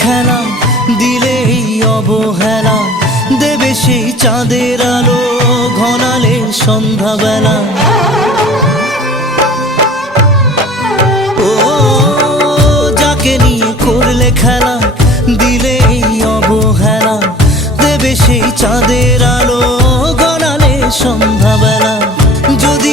খেলা দিলে অবহেলা দেবে সেই চাঁদের আলো ঘনালে সন্ধ্যাবেলা ও যাকে নিয়ে করলে খেলা দিলে অবহেলা দেবে সেই চাঁদের আলো ঘনালে সম্ভাবনা যদি